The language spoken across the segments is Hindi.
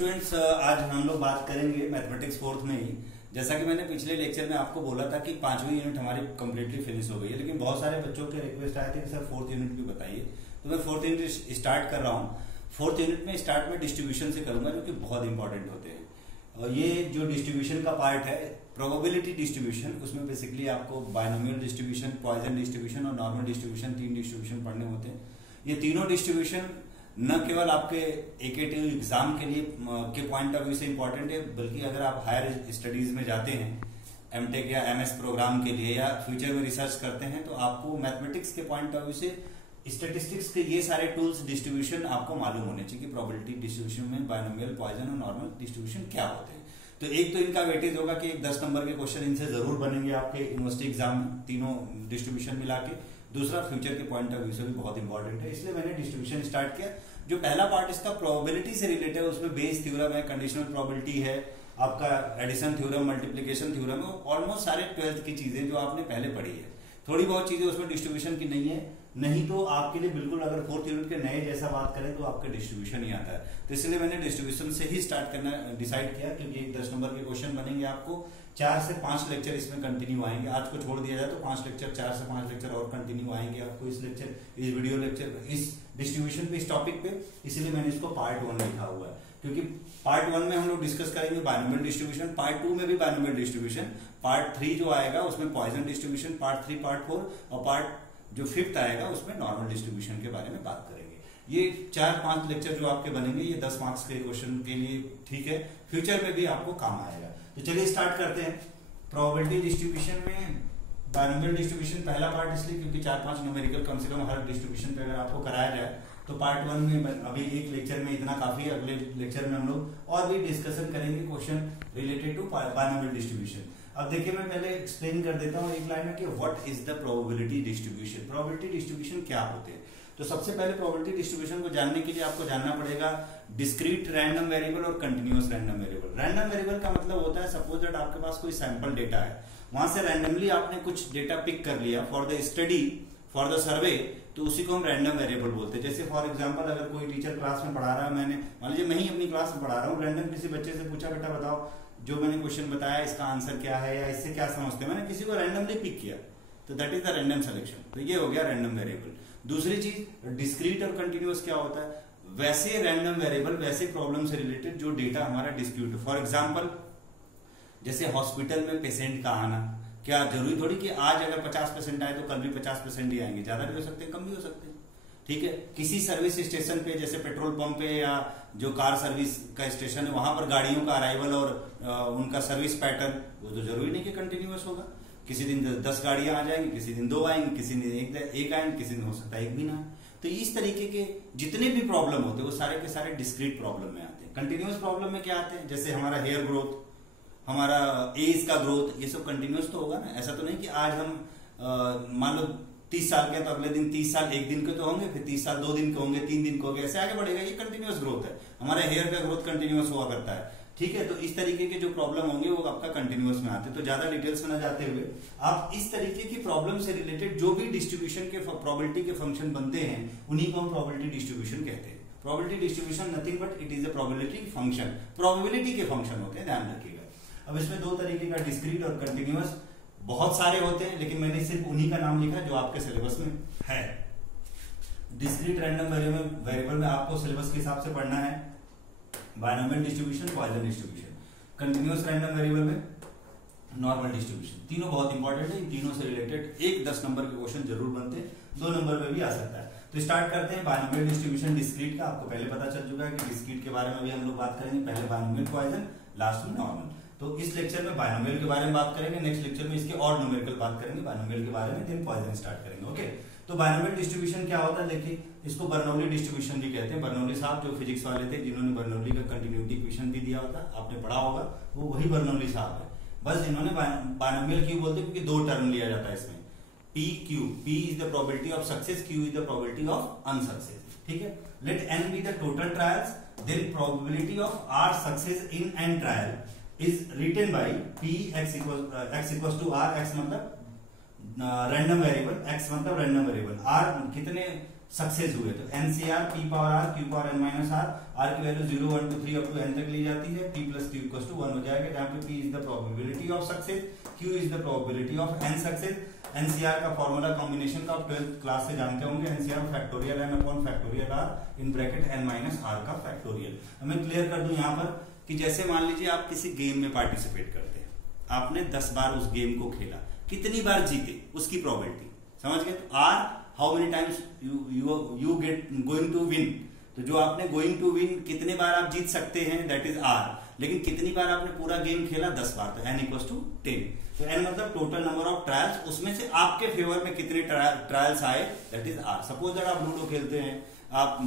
स्टूडेंट्स, आज हम लोग बात करेंगे मैथमेटिक्स फोर्थ में ही। जैसा कि मैंने पिछले लेक्चर में आपको बोला था कि 5वीं यूनिट हमारी कंप्लीटली फिनिश हो गई है, लेकिन बहुत सारे बच्चों के रिक्वेस्ट आए थे कि सर फोर्थ यूनिट भी बताइए। तो मैं फोर्थ यूनिट स्टार्ट कर रहा हूँ। फोर्थ यूनिट में स्टार्ट में डिस्ट्रीब्यूशन से करूंगा, जो कि बहुत इंपॉर्टेंट होते हैं। और ये जो डिस्ट्रीब्यूशन का पार्ट है, प्रोबेबिलिटी डिस्ट्रीब्यूशन, उसमें बेसिकली आपको बायनोमियल डिस्ट्रीब्यूशन, पॉइजन डिस्ट्रीब्यूशन और नॉर्मल डिस्ट्रीब्यूशन, 3 डिस्ट्रीब्यूशन पढ़ने होते हैं। ये तीनों डिस्ट्रीब्यूशन न केवल आपके एकेटीव एग्जाम के लिए के पॉइंट ऑफ व्यू से इंपॉर्टेंट है, बल्कि अगर आप हायर स्टडीज में जाते हैं, एमटेक या एमएस प्रोग्राम के लिए, या फ्यूचर में रिसर्च करते हैं, तो आपको मैथमेटिक्स के पॉइंट ऑफ व्यू से स्टैटिस्टिक्स के ये सारे टूल्स डिस्ट्रीब्यूशन आपको मालूम होने चाहिए कि प्रोबेबिलिटी डिस्ट्रीब्यूशन में बायनोमियल, पॉइजन और नॉर्मल डिस्ट्रीब्यूशन क्या होते हैं। तो एक तो इनका वेटेज होगा कि एक 10 नंबर के क्वेश्चन इनसे जरूर बनेंगे आपके यूनिवर्सिटी एग्जाम में, तीनों डिस्ट्रीब्यूशन मिला के। दूसरा, फ्यूचर के पॉइंट ऑफ व्यू से भी बहुत इंपॉर्टेंट है, इसलिए मैंने डिस्ट्रीब्यूशन स्टार्ट किया। जो पहला पार्ट इसका प्रोबेबिलिटी से रिलेटेड है, उसमें बेस थ्योरम है, कंडीशनल प्रोबेबिलिटी है, आपका एडिशन थ्योरम, मल्टीप्लिकेशन थ्योरम है, ऑलमोस्ट सारे 12th की चीजें जो आपने पहले पढ़ी है। थोड़ी बहुत चीजें उसमें डिस्ट्रीब्यूशन की नहीं है, नहीं तो आपके लिए बिल्कुल, अगर फोर्थ यूनिट के नए जैसा बात करें तो आपका डिस्ट्रीब्यूशन ही आता है। तो इसलिए मैंने डिस्ट्रीब्यूशन से ही स्टार्ट करना डिसाइड किया, क्योंकि 10 नंबर के क्वेश्चन बनेंगे। आपको 4 से 5 लेक्चर इसमें कंटिन्यू आएंगे। आज को छोड़ दिया जाए तो 5 लेक्चर, 4 से 5 लेक्चर और कंटिन्यू आएंगे आपको इस लेक्चर, इस वीडियो लेक्चर, इस डिस्ट्रीब्यूशन पे, इस टॉपिक पे। इसीलिए मैंने इसको पार्ट 1 लिखा हुआ है, क्योंकि पार्ट 1 में हम लोग डिस्कस करेंगे बायनोमियल डिस्ट्रीब्यूशन, पार्ट 2 में भी बायनोमियल डिस्ट्रीब्यूशन, पार्ट 3 जो आएगा उसमें पॉइजन डिस्ट्रीब्यूशन, पार्ट 3, पार्ट 4, और पार्ट जो 5th आएगा उसमें नॉर्मल डिस्ट्रीब्यूशन के बारे में बात करेंगे। ये 4-5 लेक्चर जो आपके बनेंगे, ये 10 मार्क्स के क्वेश्चन के लिए ठीक है, फ्यूचर में भी आपको काम आएगा। तो चलिए स्टार्ट करते हैं। प्रोबेबिलिटी डिस्ट्रीब्यूशन में बायनोमियल डिस्ट्रीब्यूशन पहला पार्ट, इसलिए क्योंकि 4-5 न्यूमेरिकल कम से कम हर डिस्ट्रीब्यूशन पे अगर आपको कराया जाए तो पार्ट 1 में अभी एक लेक्चर में इतना काफी है। अगले लेक्चर में हम लोग और भी डिस्कशन करेंगे question related to binomial distribution. अब देखिए, मैं पहले एक्सप्लेन कर देता हूँ एक लाइन में कि what is the probability distribution. Probability distribution क्या होते हैं? तो सबसे पहले प्रोबेबिलिटी डिस्ट्रीब्यूशन को जानने के लिए आपको जानना पड़ेगा डिस्क्रीट रैंडम वेरिएबल और continuous random variable. Random variable का मतलब होता है, सपोज दैट आपके पास कोई सैंपल डेटा है, वहां से रैंडमली आपने कुछ डेटा पिक कर लिया for the study, for the survey, तो उसी को हम रैंडम वेरिएबल बोलते हैं। जैसे फॉर एग्जांपल, अगर कोई टीचर क्लास में पढ़ा रहा है, मैंने मान लीजिए मैं ही अपनी क्लास में पढ़ा रहा हूँ, रैंडम किसी बच्चे से पूछा, बेटा बताओ जो मैंने क्वेश्चन बताया इसका आंसर क्या है, या इससे क्या समझते हैं, मैंने किसी को रैंडमली पिक किया, तो that is the random selection. तो ये हो गया रैंडम वेरिएबल। दूसरी चीज, डिस्क्रीट और कंटिन्यूअस क्या होता है? वैसे रैंडम वेरिएबल, वैसे प्रॉब्लम से रिलेटेड जो डेटा हमारा डिस्प्यूट है। फॉर एग्जाम्पल, जैसे हॉस्पिटल में पेशेंट का आना, क्या जरूरी थोड़ी कि आज अगर 50% आए तो कल भी 50% ही आएंगे, ज्यादा भी हो सकते हैं, कम भी हो सकते हैं, ठीक है। किसी सर्विस स्टेशन पे, जैसे पेट्रोल पंप पे या जो कार सर्विस का स्टेशन है, वहां पर गाड़ियों का अराइवल और उनका सर्विस पैटर्न, वो तो जरूरी नहीं कि कंटिन्यूअस होगा। किसी दिन 10 गाड़ियां आ जाएंगी, किसी दिन 2 आएंगी, किसी दिन एक आएंगे, किसी दिन हो सकता है एक भी ना आए। तो इस तरीके के जितने भी प्रॉब्लम होते हैं वो सारे के सारे डिस्क्रीट प्रॉब्लम में आते हैं। कंटिन्यूअस प्रॉब्लम में क्या आते हैं? जैसे हमारा हेयर ग्रोथ, हमारा एज का ग्रोथ, ये सब कंटिन्यूअस तो होगा ना। ऐसा तो नहीं कि आज हम मान लो 30 साल के तो अगले दिन 30 साल 1 दिन के तो होंगे, फिर 30 साल 2 दिन के होंगे, 3 दिन के होंगे, ऐसे आगे बढ़ेगा। ये कंटिन्यूअस ग्रोथ है। हमारा हेयर का ग्रोथ कंटिन्यूअस हुआ करता है, ठीक है। तो इस तरीके के जो प्रॉब्लम होंगे वो आपका कंटिन्यूअस में आते हैं। तो ज्यादा डिटेल्स में न जाते हुए आप इस तरीके की प्रॉब्लम से रिलेटेड जो भी डिस्ट्रीब्यूशन के प्रोबेबिलिटी के फंक्शन बनते हैं, उन्हीं को हम प्रोबेबिलिटी डिस्ट्रीब्यूशन कहते हैं। Probability distribution nothing but it is a probability function, probability के फंक्शन होते हैं, ध्यान रखिएगा। अब इसमें 2 तरीके का, डिस्क्रीट और कंटिन्यूअस, बहुत सारे होते हैं, लेकिन मैंने सिर्फ उन्हीं का नाम लिखा जो आपके सिलेबस में है। डिस्क्रीट रैंडम वेरिएबल में आपको सिलेबस के हिसाब से पढ़ना है binomial distribution, Poisson distribution. Continuous random variable में नॉर्मल डिस्ट्रीब्यूशन। तीनों बहुत इंपॉर्टेंट है, इन तीनों से रिलेटेड एक 10 नंबर के क्वेश्चन जरूर बनते हैं, 2 नंबर में भी आ सकता है। तो स्टार्ट करते हैं बायनोमियल डिस्ट्रीब्यूशन डिस्क्रीट का। आपको पहले पता चल चुका है कि डिस्क्रीट के बारे में भी हम लोग बात करेंगे, पहले बायनोमियल, पॉइजन, लास्ट में नॉर्मल। तो इस लेक्चर में बायनोमियल के बारे में बात करेंगे, नेक्स्ट लेक्चर में इसके और न्यूमेरिकल बात करेंगे बायनोमियल के बारे में, देन पॉइजन स्टार्ट करेंगे। ओके, तो बायनोमियल डिस्ट्रीब्यूशन क्या होता है? देखिए, इसको बर्नौली डिस्ट्रीब्यूशन भी कहते हैं। बर्नौली साहब जो फिजिक्स वाले थे, जिन्होंने बर्नौली का कंटिन्यूटी इक्वेशन भी दिया होता, आपने पढ़ा होगा, वो वही बर्नौली साहब है। बस इन्होंने बायनोमियल क्यों बोलते हैं? क्योंकि 2 टर्म लिया जाता है इसमें, P Q. P is the probability of success, Q is the probability of unsuccess, ठीक है। Let N be the total trials, then probability of R success in N trial is written by p x equals to r। x मतलब रैंडम वेरिएबल, x मतलब रैंडम वेरिएबल, r कितने सक्सेस हुए। तो NCR P power R Q power N minus R की वैल्यू 0 1 2 3 अप टू एन तक ली जाती है, P plus Q equal to 1 हो जाएगा, जहां पे P is the probability of success, Q is the probability of unsuccess. NCR का फॉर्मूला कॉम्बिनेशन का आप 12th क्लास से जानते होंगे, NCR factorial N upon factorial R in bracket N minus R का फैक्टोरियल। मैं क्लियर कर दूं यहाँ पर कि जैसे मान लीजिए आप किसी गेम में पार्टिसिपेट करते हैं, आपने 10 बार उस गेम को खेला, कितनी बार जीते उसकी प्रोबेबिलिटी समझ गए। तो R how many times you get going to win, तो जो आपने गोइंग टू विन कितने बार आप जीत सकते हैं दैट इज आर, लेकिन कितनी बार आपने पूरा गेम खेला 10 बार, तो एन इक्वल टू 10। तो एन मतलब टोटल नंबर ऑफ ट्रायल्स, उसमें से आपके फेवर में कितने ट्रायल्स आए that is R. Suppose that आप लूडो खेलते हैं, आप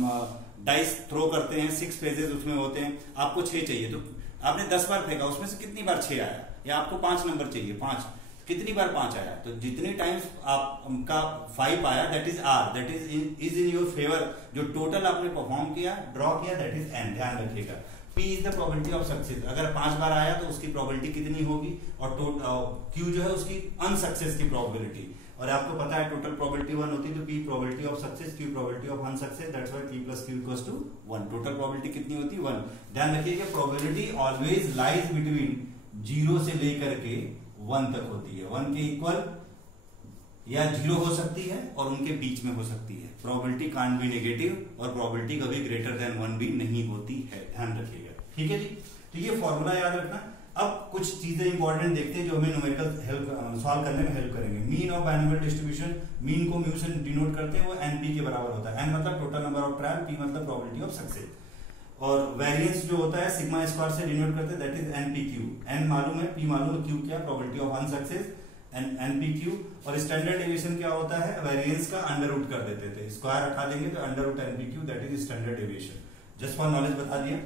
डाइस थ्रो करते हैं, 6 फेजेस उसमें होते हैं, आपको 6 चाहिए, तो आपने 10 बार फेंका, उसमें से कितनी बार 6 आया, या आपको 5 नंबर चाहिए 5, कितनी बार 5 आया, तो जितनी टाइम्स आपका 5 आया that is R, that is in your favour. जो टोटल आपने परफॉर्म किया ड्रॉ किया दैट इज एन, ध्यान रखिएगा। P is the probability of success, अगर 5 बार आया तो उसकी प्रोबेबिलिटी कितनी होगी, और Q जो है उसकी अनसक्सेस की प्रोबेबिलिटी, और आपको पता है टोटल प्रोबेबिलिटी 1 होती है, तो P probability of success, Q probability of unsuccess, that's why P plus Q equals to 1। Total probability कितनी होती है 1। ध्यान रखिएगा प्रोबेबिलिटी ऑलवेज लाइज बिटवीन 0 से लेकर के 1 तक होती है, 1 के इक्वल या 0 हो सकती है और उनके बीच में हो सकती है। प्रोबेबिलिटी कांट बी नेगेटिव और प्रोबेबिलिटी कभी ग्रेटर देन 1 भी नहीं होती है, ध्यान रखिएगा। ठीक है जी, तो ये फॉर्मूला याद रखना। अब कुछ चीजें इंपॉर्टेंट देखते हैं जो हमें न्यूमेरिकल हेल्प सॉल्व करने में हेल्प करेंगे। Mean of binomial distribution, mean को म्यू से डिनोट करते हैं, वो एनपी के बराबर होता है। एन मतलब total number of trial, P मतलब प्रोबेबिलिटी ऑफ सक्सेस, और वेरिएंस जो होता है सिग्मा स्क्वायर से डिनोट करते हैं, दैट इज एनपीक्यू। एन मालूम है, पी मालूम है, क्यू क्या प्रोबेबिलिटी ऑफ अनसक्सेस, एनपीक्यू। और स्टैंडर्ड डेविएशन क्या होता है, वेरिएंस का अंडर रूट कर देते थे, स्क्वायर हटा देंगे तो under root NPQ, that is standard deviation. Just for knowledge बता दिया।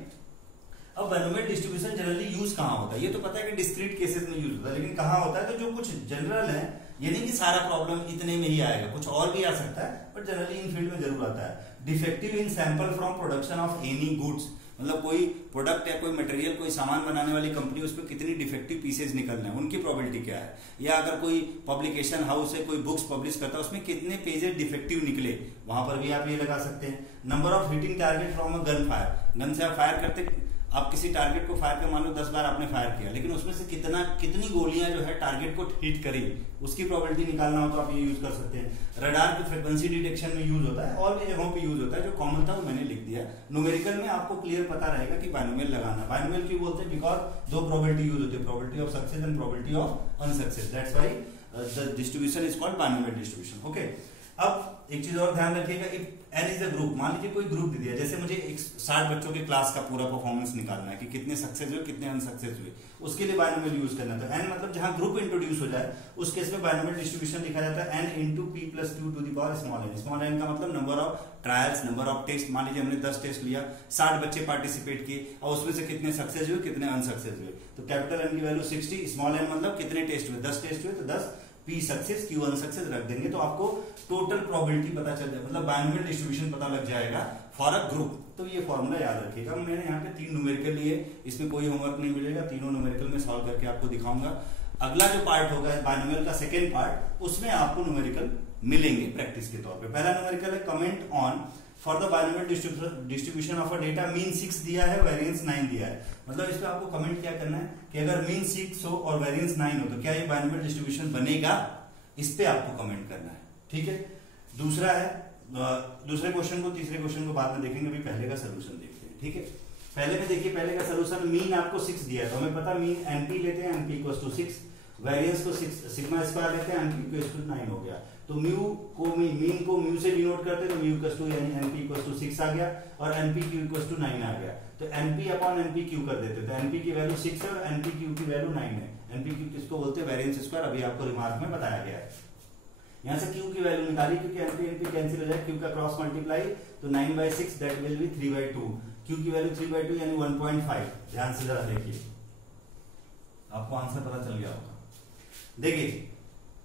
अब बाइनोमियल डिस्ट्रीब्यूशन जनरली यूज कहां होता है, ये तो पता है कि डिस्क्रीट केसेस में यूज होता है, लेकिन कहां होता है, तो जो कुछ जनरल है, ये नहीं कि सारा प्रॉब्लम इतने में ही आएगा, कुछ और भी आ सकता है, बट जनरली इन फील्ड में जरूर आता है। Defective in sample from production of any goods, मतलब कोई प्रोडक्ट या कोई मटेरियल, कोई सामान बनाने वाली कंपनी, उसमें कितनी डिफेक्टिव पीसेज निकलना है, उनकी प्रोबेबिलिटी क्या है। या अगर कोई पब्लिकेशन हाउस है, कोई बुक्स पब्लिश करता है, उसमें कितने पेजेस डिफेक्टिव निकले, वहां पर भी आप ये लगा सकते हैं। Number of hitting target from a gun fire, gun से आप फायर करते, आप किसी टारगेट को फायर कर, मान लो 10 बार आपने फायर किया, लेकिन उसमें से कितनी गोलियां जो है टारगेट को हिट करी, उसकी प्रोबेबिलिटी निकालना हो तो आप ये यूज कर सकते हैं। रडार की फ्रीक्वेंसी डिटेक्शन में यूज होता है, और भी जगहों पे यूज होता है, जो कॉमन था वो मैंने लिख दिया। न्यूमेरिकल में आपको क्लियर पता रहेगा कि बाइनोमियल लगाना। बाइनोमियल क्यों बोलते हैं, बिकॉज 2 प्रोबेबिलिटी यूज होती है, probability of success and probability of unsuccess, that's why the distribution is called binomial distribution. Okay, अब एक चीज और ध्यान रखिएगा, if N is a group, मान लीजिए कोई ग्रुप दे दिया, जैसे मुझे 60 बच्चों के क्लास का पूरा परफॉर्मेंस निकालना है कि कितने सक्सेस हुए कितने अनसक्सेस हुए, उसके लिए बाइनोमियल यूज करना है। तो एन मतलब जहां ग्रुप इंट्रोड्यूस हो जाए उस केस में बाइनोमियल डिस्ट्रीब्यूशन लिखा जाता है N into P plus Q to the power small N. Small N का मतलब number of trials, number of test. मान लीजिए हमने 10 टेस्ट लिया, 60 बच्चे पार्टिसिपेट किए, और उसमें से कितने सक्सेस हुए कितने अनसक्सेस हुए, तो कैपिटल एन की वैल्यू 60, स्मॉल एन मतलब कितने टेस्ट हुए, 10 टेस्ट हुए तो 10, पी सक्सेस क्यू अनसक्सेस रख देंगे, तो आपको टोटल प्रोबेबिलिटी पता चल जाए, मतलब बाइनोमियल डिस्ट्रीब्यूशन पता लग जाएगा फॉर अ ग्रुप। तो ये फॉर्मूला याद रखिएगा। मैंने यहाँ पे 3 न्यूमेरिकल लिए, इसमें कोई होमवर्क नहीं मिलेगा, तीनों न्यूमेरिकल में सॉल्व करके आपको दिखाऊंगा। अगला जो पार्ट होगा बाइनोमियल का सेकेंड पार्ट, उसमें आपको न्यूमेरिकल मिलेंगे प्रैक्टिस के तौर पे। पहला न्यूमेरिकल है comment on for the binomial distribution of a data, mean 6 दिया है, वेरिएंस 9 दिया है, मतलब इस पे आपको कमेंट क्या करना है कि अगर मीन 6 हो और वेरिएंस 9 हो तो क्या ये बाइनोमियल डिस्ट्रीब्यूशन बनेगा, इस पे आपको कमेंट करना है। ठीक है, दूसरा है, दूसरे क्वेश्चन को, तीसरे क्वेश्चन को बाद में देखेंगे, अभी पहले का सोल्यूशन देखते हैं। ठीक है, पहले में देखिए, पहले का सोल्यूशन, मीन आपको 6 दिया है, तो हमें पता मीन एनपी लेते हैं, एनपी इक्वल्स टू 6, वेरिएंस को सिग्मा स्क्वायर लेते हैं, एनपी इक्वल्स टू 9 हो गया, तो म्यू को मीन को म्यू से डिनोट करते हैं, तो म्यू इक्वल्स टू यानी एनपी इक्वल्स टू 6 आ गया, और एनपी क्यू इक्वल्स टू 9 आ गया, तो एनपी अपॉन एनपी क्यू कर देते, तो एनपी की वैल्यू 6 है और एनपी क्यू की वैल्यू 9 है। एनपी क्यू किसको बोलते हैं, वेरिएंस स्क्वायर, अभी आपको रिमार्क में बताया गया है। यहां से क्यू की वैल्यू निकाली, क्योंकि एनपी एनपी कैंसिल हो जाए, क्यू का क्रॉस मल्टीप्लाई, तो 9/6 दैट विल बी 3/2, क्यू की वैल्यू 3/2 यानी 1.5। ध्यान से जरा देखिए, आपको आंसर पता चल गया होगा। देखिए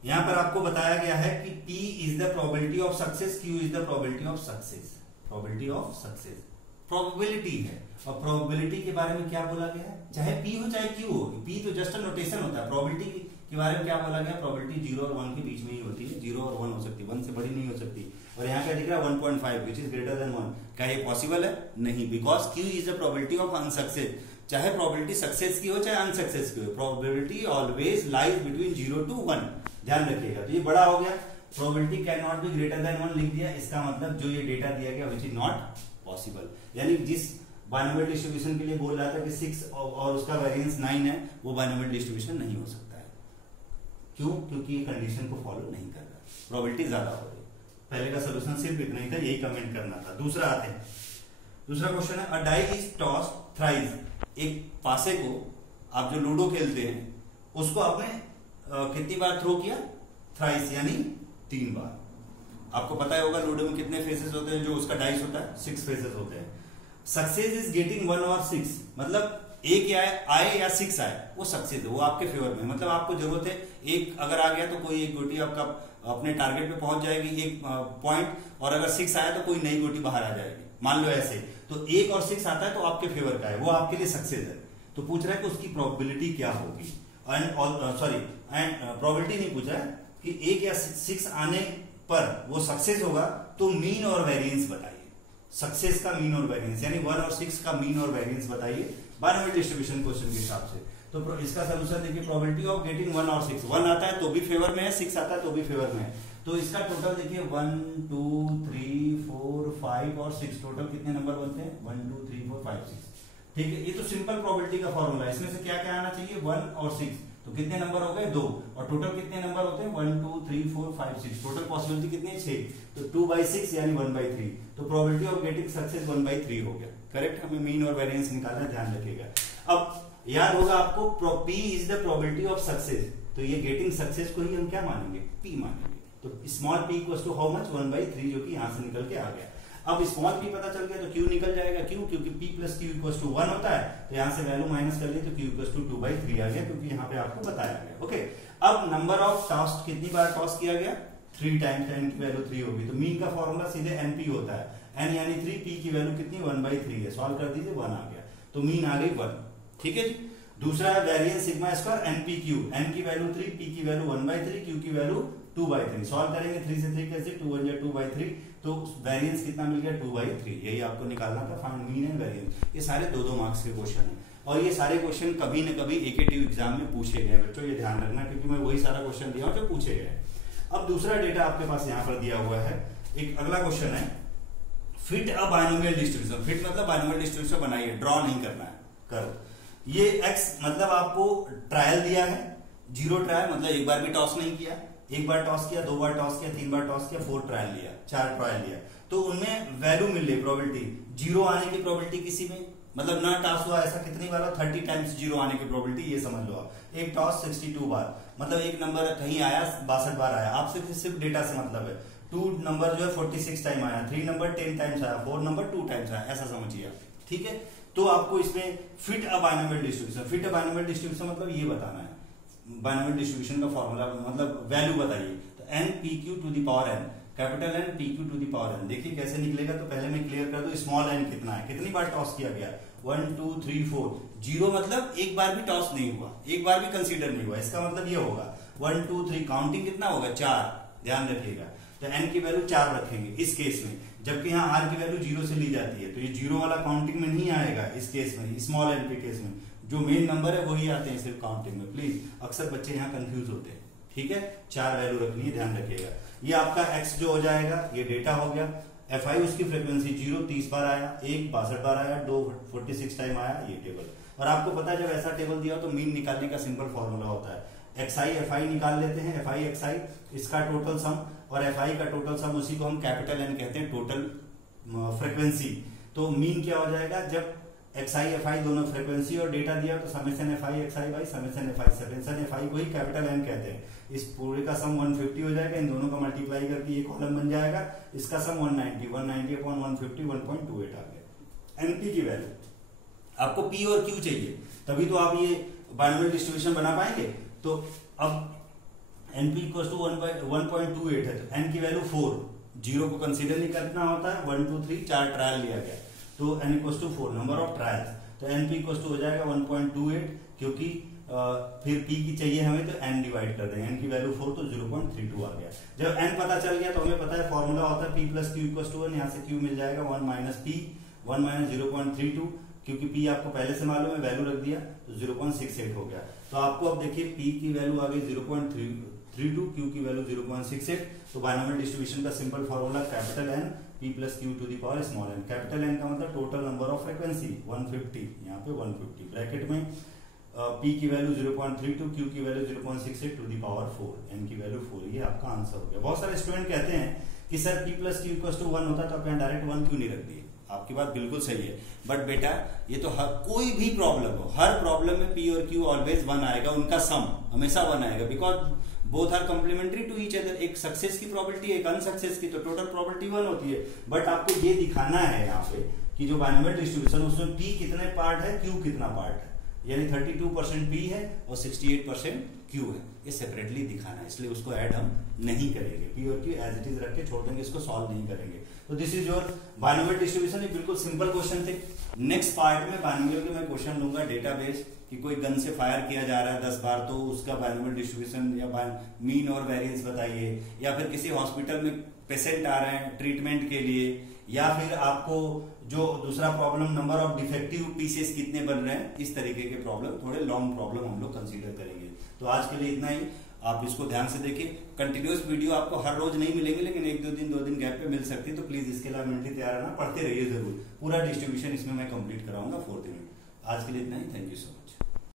यहां पर आपको बताया गया है कि P is the probability of success, Q is the probability of success, probability of success probability है, और प्रोबेबिलिटी के बारे में क्या बोला गया है, चाहे P हो चाहे Q हो, P तो जस्ट नोटेशन होता है, प्रोबेबिलिटी के बारे में क्या बोला गया, प्रोबेबिलिटी 0 और 1 के बीच में ही होती है, 0 और 1 हो सकती है, 1 से बड़ी नहीं हो सकती। और यहाँ क्या दिख रहा है 1.5 विच इज ग्रेटर देन 1। क्या ये पॉसिबल है? नहीं, because Q is the probability of unsuccess. चाहे प्रोबेबिलिटी सक्सेस की हो चाहे अनसक्सेस की हो, probability always lies between 0 to 1। ध्यान रखिएगा। तो ये बड़ा हो गया, probability can not be greater than 1 लिख दिया। इसका मतलब जो ये डेटा दिया गया विच इज नॉट पॉसिबल, यानी जिस बाइनोमियल डिस्ट्रीब्यूशन के लिए बोल रहा था कि 6 और उसका वेरिएंस 9 है, वो बाइनोमियल डिस्ट्रीब्यूशन नहीं हो सकता है। क्यों? क्योंकि ये कंडीशन को फॉलो नहीं कर रहा, प्रोबेबिलिटी ज्यादा हो रही। पहले का सोल्यूशन सिर्फ इतना ही था, यही कमेंट करना था। दूसरा आते हैं, दूसरा क्वेश्चन है अ डाई इज टॉस्ड थ्राइस। एक पासे को आप जो लूडो खेलते हैं उसको आपने कितनी बार थ्रो किया? थ्राइस, यानी 3 बार। आपको पता ही होगा लूडो में कितने फेसेस होते हैं, जो उसका डाइस होता है 6 फेसेस होते हैं। सक्सेस इज गेटिंग 1 और 6, मतलब एक आए या 6 आए वो सक्सेस है, वो आपके फेवर में। मतलब आपको जरूरत है एक अगर आ गया तो कोई एक गोटी आपका अपने टारगेट पे पहुंच जाएगी एक पॉइंट, और अगर 6 आया तो कोई नई गोटी बाहर आ जाएगी। मान लो ऐसे, तो 1 और 6 आता है तो आपके फेवर का है, वो आपके लिए सक्सेस है। तो पूछ रहा है कि उसकी प्रोबेबिलिटी क्या होगी, एंड प्रोबेबिलिटी नहीं पूछ रहा है कि 1 या 6 आने पर वो सक्सेस होगा, तो मीन और वेरिएंस बताइए। सक्सेस का मीन और वेरिएंस, यानी 1 और 6 का मीन और वेरिएंस बताइए बाइनोमियल डिस्ट्रीब्यूशन क्वेश्चन के हिसाब से। तो इसका सॉल्यूशन देखिए, प्रोबेबिलिटी ऑफ गेटिंग 1 और 6, 1 आता है तो भी फेवर में है, 6 आता है तो भी फेवर में है। तो इसका टोटल देखिए 1 2 3 4 5 और 6, टोटल कितने नंबर बनते हैं? 1 2 3 4 5 6। ठीक है, ये तो सिंपल प्रोबेबिलिटी का फॉर्मूला है। इसमें से क्या क्या आना चाहिए? 1 और 6, तो कितने नंबर हो गए? 2। और टोटल कितने नंबर होते हैं? 1 2 3 4 5 6। टोटल पॉसिबिलिटी कितनी है? 6। तो 2/6 यानी 1/3। तो प्रोबेबिलिटी ऑफ गेटिंग सक्सेस 1/3 हो गया। करेक्ट, हमें मीन और वेरिएंस निकालना, ध्यान रखिएगा। अब याद होगा आपको P is the probability of success, तो ये गेटिंग सक्सेस को ही हम क्या मानेंगे? P मानेंगे। तो small p equals to how much? 1/3, जो कि यहां से निकल के आ गया। अब स्मॉल p पता चल गया तो q निकल जाएगा। क्यों? क्योंकि p plus q equals to 1 होता है, तो यहां से वैल्यू माइनस कर लिए तो q इक्वल्स टू 2/3 आ गया, क्योंकि यहां पे आपको बताया गया। ओके, अब नंबर ऑफ टॉस कितनी बार टॉस किया गया? 3 टाइम्स, n की वैल्यू 3 होगी। तो मीन का फॉर्मूला सीधे np होता है, n यानी 3, p की वैल्यू कितनी? 1/3 है। सॉल्व कर दीजिए, 1 आ गया, तो मीन आ गई 1। ठीक है जी। दूसरा है variance sigma square npq, n की वैल्यू 3, p की वैल्यू 1/3, q की वैल्यू 2/3। सॉल्व करेंगे 3 से 3 कैसे? 2 1 2/3, तो वेरिएंस कितना मिल गया? 2/3। यही आपको निकालना था, फाइंड मीन एंड वेरिएंस। ये सारे 2-2 मार्क्स के क्वेश्चन हैं, और ये सारे क्वेश्चन कभी न कभी एकेटिव एग्जाम में पूछे गए बच्चों, ये ध्यान रखना, क्योंकि मैं वही सारा क्वेश्चन दिया हूं जो पूछे गए। अब दूसरा डेटा आपके पास यहाँ पर दिया हुआ है। एक अगला क्वेश्चन है, fit a binomial distribution. Fit मतलब बाइनोमियल डिस्ट्रीब्यूशन बनाइए, ड्रॉ नहीं करना है, करो। ये x मतलब आपको ट्रायल दिया है, 0 ट्रायल मतलब एक बार भी टॉस नहीं किया, एक बार टॉस किया, 2 बार टॉस किया, 3 बार टॉस किया, 4 ट्रायल लिया, 4 ट्रायल लिया, तो उनमें वैल्यू मिल रही प्रोबेबिलिटी। 0 आने की प्रोबेबिलिटी किसी में, मतलब ना टॉस हुआ ऐसा कितनी बार? 30 टाइम्स 0 आने की प्रोबेबिलिटी, ये समझ लो आप। एक टॉस 62 बार, मतलब एक नंबर कहीं आया 62 बार आया। आपसे सिर्फ डेटा से मतलब है। 2 नंबर जो है 46 टाइम आया, 3 नंबर 10 टाइम्स आया, 4 नंबर 2 टाइम्स आया, ऐसा समझिए आप। ठीक है, तो आपको इसमें fit a binomial distribution, fit a binomial distribution मतलब ये बताना है। बाइनोमियल डिस्ट्रीब्यूशन का फॉर्मूला मतलब वैल्यू बताइए। तो npq to the power n, capital N pq to the power n। देखिए कैसे निकलेगा, तो पहले मैं क्लियर कर दूं, स्मॉल n कितना है, कितनी बार टॉस किया गया? 1 2 3 4। 0 मतलब एक बार भी टॉस नहीं हुआ, एक बार भी कंसीडर नहीं हुआ। इसका मतलब ये होगा 1 2 3, काउंटिंग कितना होगा? 4। ध्यान रखिएगा, तो n की वैल्यू 4 रखेंगे इस केस में, जबकि यहाँ r की वैल्यू 0 से ली जाती है, तो ये 0 वाला काउंटिंग में नहीं आएगा इस केस में, स्मॉल n के केस में। जो मेन नंबर है वही आते हैं सिर्फ काउंटिंग में। प्लीज, अक्सर बच्चे यहाँ कंफ्यूज होते हैं। ठीक है, 4 वैल्यू रखनी है, ध्यान रखिएगा। ये आपका x जो हो जाएगा, ये डेटा हो गया। fi उसकी फ्रीक्वेंसी 0 30 बार आया, 1 62 बार आया, 2 46 टाइम आया, ये टेबल। और आपको पता है जब ऐसा टेबल दिया हो तो मीन निकालने का सिंपल फॉर्मूला होता है, xi fi निकाल लेते हैं, fi xi इसका टोटल सम, और fi का टोटल सम उसी को हम कैपिटल N कहते हैं, टोटल फ्रीक्वेंसी। तो मीन क्या हो जाएगा? जब xi fi दोनों फ्रीक्वेंसी और डेटा दिया तो summation fi xi by summation fi, summation fi को ही कैपिटल N कहते हैं। इस पूरे का सम 150 हो जाएगा, इन दोनों का मल्टीप्लाई करके ये कॉलम बन जाएगा, इसका सम 190 अपॉन 150 1.28 आ गया। np की वैल्यू आपको p और q चाहिए, तभी तो आप ये बाइनोमियल डिस्ट्रीब्यूशन बना पाएंगे। तो अब np इक्वल्स टू 1.28 है, तो n की वैल्यू 4, 0 को कंसीडर नहीं करना होता है। 1 2 3 4 ट्रायल लिया गया, तो n equals to 4 number of trials. तो एनपी इक्वल टू हो जाएगा 1.28, क्योंकि फिर पी की चाहिए हमें तो एन डिवाइड कर देंगे, एन की वैल्यू 4 तो 0.32 आ गया। जब एन पता चल गया तो हमें पता है फॉर्मूला होता है P plus Q equal to 1, यहाँ से क्यू मिल जाएगा 1 माइनस पी, 1 माइनस 0.32, क्योंकि पी आपको पहले से मालूम है, वैल्यू रख दिया तो 0.68 हो गया। तो आपको अब देखिए पी की वैल्यू आ गई 0.32, क्यू की वैल्यू 0.68। तो बायनोमियल डिस्ट्रीब्यूशन का simple formula capital N P plus Q to the power small N. Capital N का मतलब टोटल नंबर ऑफ फ्रीक्वेंसी 150, यहाँ पे 150 ब्रैकेट में पी की वैल्यू 0.32, क्यू की value 0.68 to the power 4, N की वैल्यू 4। ये आपका आंसर हो गया। बहुत सारे स्टूडेंट कहते हैं कि sir P plus Q equal to 1 होता तो आप यहाँ डायरेक्ट 1 क्यों नहीं रख दिए। आपकी बात बिल्कुल सही है, बट बेटा ये तो कोई भी प्रॉब्लम हो, हर प्रॉब्लम में पी और क्यू ऑलवेज 1 आएगा, उनका सम हमेशा 1 आएगा, because both are complementary to each other. एक सक्सेस की प्रॉपर्टी एक अनसक्सेस की, तो टोटल प्रॉपर्टी 1 होती है। बट आपको ये दिखाना है यहाँ पे कि जो बायनोमियल डिस्ट्रीब्यूशन उसमें पी कितने पार्ट है, क्यू कितना पार्ट है, यानी 32% पी है और 68% क्यू है, ये सेपरेटली दिखाना है, इसलिए उसको ऐड हम नहीं करेंगे। पी और क्यू एज इट इज रख के छोड़ देंगे, इसको सॉल्व नहीं करेंगे। तो this is your binomial distribution. ये बिल्कुल सिंपल क्वेश्चन थे। नेक्स्ट पार्ट में बायनोमियल के मैं क्वेश्चन लूंगा डेटाबेस, कि कोई गन से फायर किया जा रहा है 10 बार, तो उसका बायनोमियल डिस्ट्रीब्यूशन या मीन और वेरिएंस बताइए, या फिर किसी हॉस्पिटल में पेशेंट आ रहे हैं ट्रीटमेंट के लिए, या फिर आपको जो दूसरा problem number of defective pieces कितने बन रहे हैं, इस तरीके के प्रॉब्लम, थोड़े लॉन्ग प्रॉब्लम हम लोग कंसीडर करेंगे। तो आज के लिए इतना ही, आप इसको ध्यान से देखिए। कंटिन्यूअस वीडियो आपको हर रोज नहीं मिलेंगे, लेकिन 1-2 दिन गैप पे मिल सकती है, तो प्लीज इसके लिए मेंटली तैयार रहना, पढ़ते रहिए जरूर। पूरा डिस्ट्रीब्यूशन इसमें मैं कंप्लीट कराऊंगा 4th यूनिट। आज के लिए इतना ही, थैंक यू सो मच।